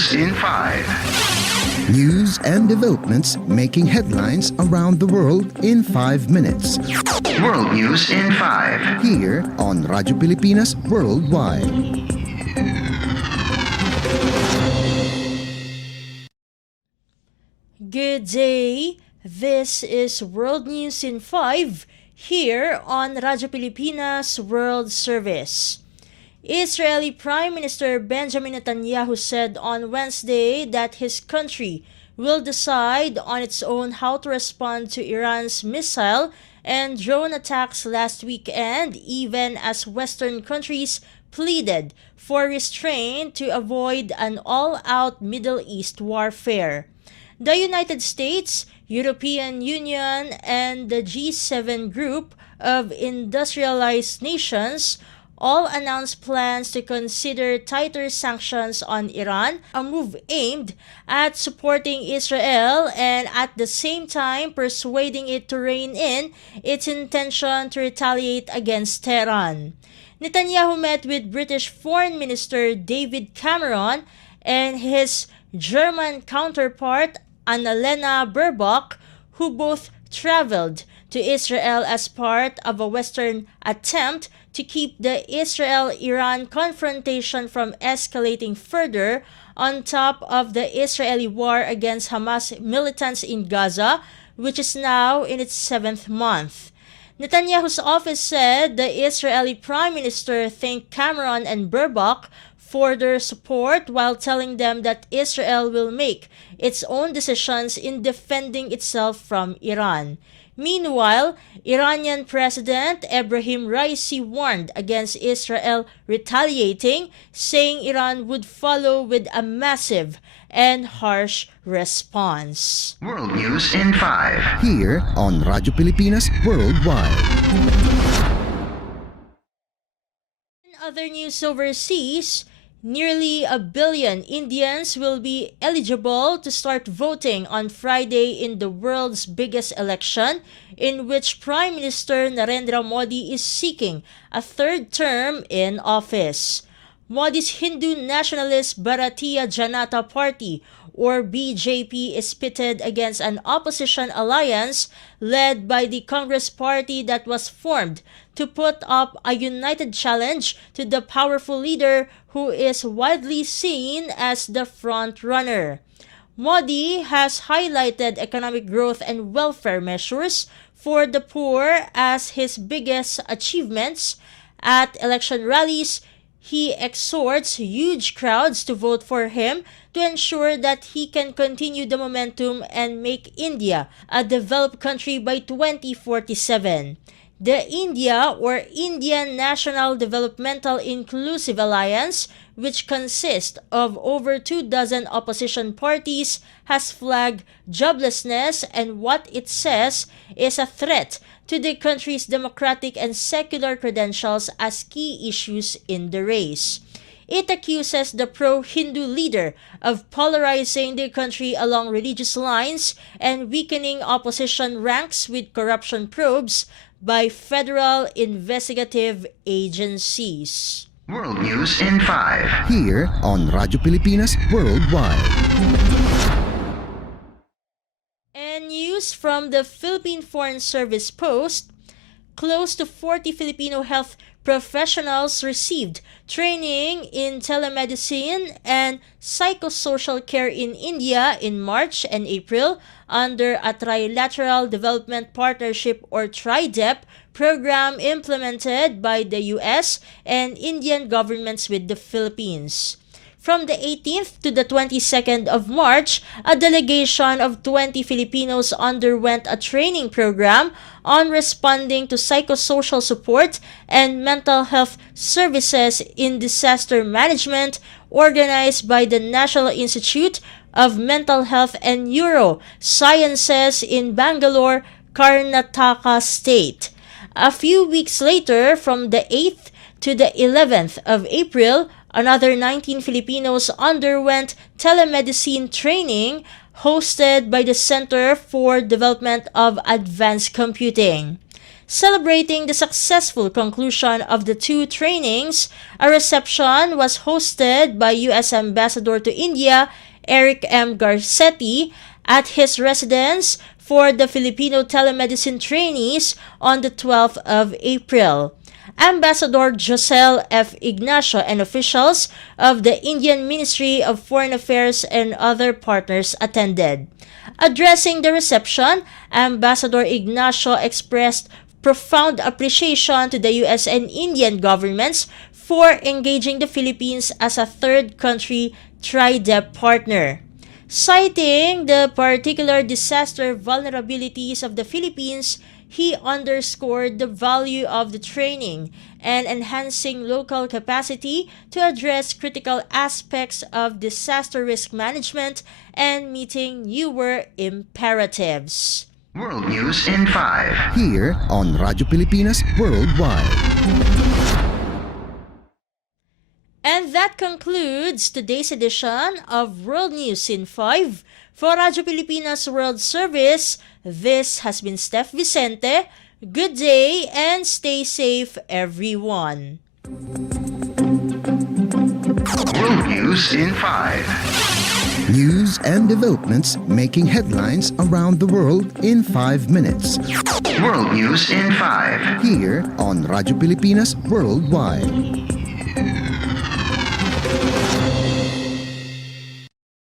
News in 5. News and developments making headlines around the world in 5 minutes. World News in 5. Here on Radyo Pilipinas Worldwide. Good day. This is World News in 5 here on Radyo Pilipinas World Service. Israeli Prime Minister Benjamin Netanyahu said on Wednesday that his country will decide on its own how to respond to Iran's missile and drone attacks last weekend, even as Western countries pleaded for restraint to avoid an all-out Middle East warfare. The United States, European Union, and the G7 group of industrialized nations all announced plans to consider tighter sanctions on Iran, a move aimed at supporting Israel and at the same time persuading it to rein in its intention to retaliate against Tehran. Netanyahu met with British Foreign Minister David Cameron and his German counterpart Annalena Baerbock, who both traveled to Israel as part of a Western attempt to keep the Israel-Iran confrontation from escalating further on top of the Israeli war against Hamas militants in Gaza, which is now in its 7th month. Netanyahu's office said the Israeli Prime Minister thanked Cameron and Baerbock for their support while telling them that Israel will make its own decisions in defending itself from Iran. Meanwhile, Iranian President Ebrahim Raisi warned against Israel retaliating, saying Iran would follow with a massive and harsh response. World News in 5. Here on Radyo Pilipinas Worldwide. In other news overseas, nearly 1 billion Indians will be eligible to start voting on Friday in the world's biggest election, in which Prime Minister Narendra Modi is seeking a third term in office. Modi's Hindu nationalist Bharatiya Janata Party, or BJP, is pitted against an opposition alliance led by the Congress Party that was formed to put up a united challenge to the powerful leader who is widely seen as the front-runner. Modi has highlighted economic growth and welfare measures for the poor as his biggest achievements. At election rallies, he exhorts huge crowds to vote for him to ensure that he can continue the momentum and make India a developed country by 2047. The India, or Indian National Developmental Inclusive Alliance, which consists of over 24 opposition parties, has flagged joblessness and what it says is a threat to the country's democratic and secular credentials as key issues in the race. It accuses the pro-Hindu leader of polarizing the country along religious lines and weakening opposition ranks with corruption probes by federal investigative agencies. World News in 5. Here on Radyo Pilipinas Worldwide. And news from the Philippine Foreign Service Post, close to 40 Filipino health professionals received training in telemedicine and psychosocial care in India in March and April under a Trilateral Development Partnership, or TRIDEP, program implemented by the US and Indian governments with the Philippines. From the 18th to the 22nd of March, a delegation of 20 Filipinos underwent a training program on responding to psychosocial support and mental health services in disaster management, organized by the National Institute of Mental Health and Neurosciences in Bangalore, Karnataka State. A few weeks later, from the 8th to the 11th of April, another 19 Filipinos underwent telemedicine training hosted by the Center for Development of Advanced Computing. Celebrating the successful conclusion of the 2 trainings, a reception was hosted by U.S. Ambassador to India, Eric M. Garcetti, at his residence for the Filipino telemedicine trainees on the 12th of April. Ambassador Josel F. Ignacio and officials of the Indian Ministry of Foreign Affairs and other partners attended. Addressing the reception, Ambassador Ignacio expressed profound appreciation to the U.S. and Indian governments for engaging the Philippines as a third country TRIDEP partner. Citing the particular disaster vulnerabilities of the Philippines, he underscored the value of the training and enhancing local capacity to address critical aspects of disaster risk management and meeting newer imperatives. World News in 5. Here on Radyo Pilipinas Worldwide. And that concludes today's edition of World News in 5. For Radyo Pilipinas World Service, this has been Steph Vicente. Good day and stay safe, everyone. World News in 5. News and developments making headlines around the world in 5 minutes. World News in 5. Here on Radyo Pilipinas Worldwide.